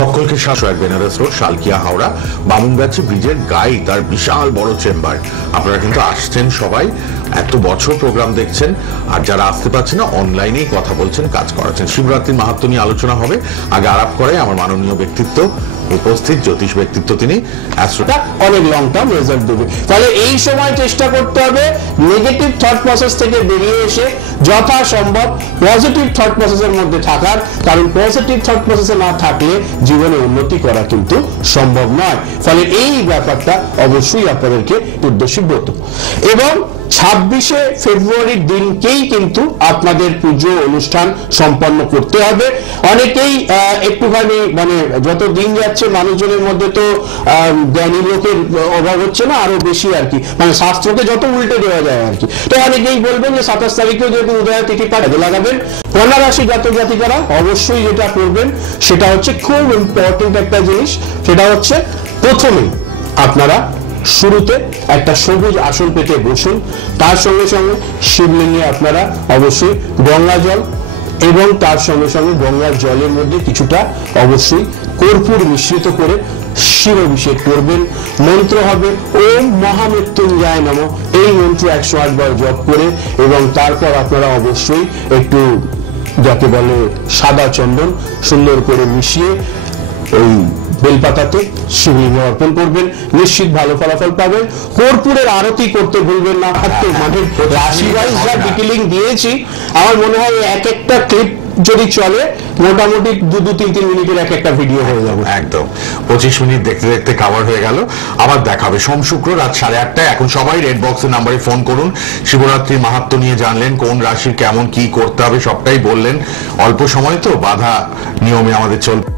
সকলকে শাসক বেনারস রোড শালকিয়া হাওড়া বামুনগাছি ব্রিজের গায়ে তার বিশাল বড় চেম্বার। আপনারা কিন্তু আসছেন সবাই, এত বছর প্রোগ্রাম দেখছেন, আর যারা আসতে পারছেন না অনলাইনেই কথা বলছেন, কাজ করাচ্ছেন। শিবরাত্রির মাহাত্ম্য নিয়ে আলোচনা হবে। আগে আলাপ করে আমার মাননীয় ব্যক্তিত্ব উপস্থিত, জ্যোতিষ ব্যক্তিত্ব, তিনি অ্যাস্ট্রোটা অনেক লং টার্ম রেজাল্ট দেবে। তাহলে এই সময় চেষ্টা করতে হবে নেগেটিভ থট প্রসেস থেকে বেরিয়ে এসে যথাসম্ভব পজিটিভ থট প্রসেসের মধ্যে থাকার, কারণ পজিটিভ থট প্রসেসে না থাকলে জীবনে উন্নতি করা কিন্তু সম্ভব নয়। ফলে এই ব্যাপারটা অবশ্যই আপনাদেরকে উদ্দেশ্যব্রত। এবং 26শে ফেব্রুয়ারির দিনকেই কিন্তু আপনাদের পুজো অনুষ্ঠান সম্পন্ন করতে হবে। অনেকেই একটুখানি মানে যত দিন যাচ্ছে মানুষজনের মধ্যে তো জ্ঞানী লোকের অভাব হচ্ছে না, আরো বেশি আর কি, মানে শাস্ত্রকে যত উল্টে দেওয়া যায় আর কি। তো অনেকেই বলবেন যে 27 তারিখেও যেহেতু উদয় তিথি কাজে লাগাবেন, কন্যা রাশি জাতক জাতিকারা অবশ্যই যেটা করবেন সেটা হচ্ছে খুব ইম্পর্টেন্ট একটা জিনিস, সেটা হচ্ছে প্রথমেই আপনারা শুরুতে একটা সবুজ আসন পেতে বসুন। তার সঙ্গে সঙ্গে শিবলিঙ্গে আপনারা অবশ্যই গঙ্গা জল এবং তার সঙ্গে সঙ্গে গঙ্গার জলের মধ্যে কিছুটা অবশ্যই কর্পূর মিশ্রিত করে শিরাভিষেক করবেন। মন্ত্র হবে ওম মহামৃত্যুঞ্জয় নমঃ। এই মন্ত্র 108 বার জপ করে এবং তারপর আপনারা অবশ্যই একটু যাকে বলে সাদা চন্দন সুন্দর করে মিশিয়ে ওই বেলপাতাতে শিবলিঙ্গে অর্পণ করবেন, নিশ্চিত ভালো ফলাফল পাবেন। কর্পূরের আরতি করতে ভুলবেন না। মানে রাশি ওয়াইজ যা ডিটেইলিং দিয়েছি, আমার মনে হয় এক একটা ক্লিপ যদি চলে মোটামুটি 2-3 মিনিটের এক একটা ভিডিও হয়ে যাবে। একদম 25 মিনিট দেখতে দেখতে কভার হয়ে গেল। আবার দেখাবে সোম শুক্র রাত 8:30। এখন সবাই রেড বক্সের নাম্বারে ফোন করুন। শিবরাত্রির মাহাত্ম্য নিয়ে জানলেন, কোন রাশির কেমন কি করতে হবে সবটাই বললেন। অল্প সময় তো বাধা নিয়মে আমাদের চলবে।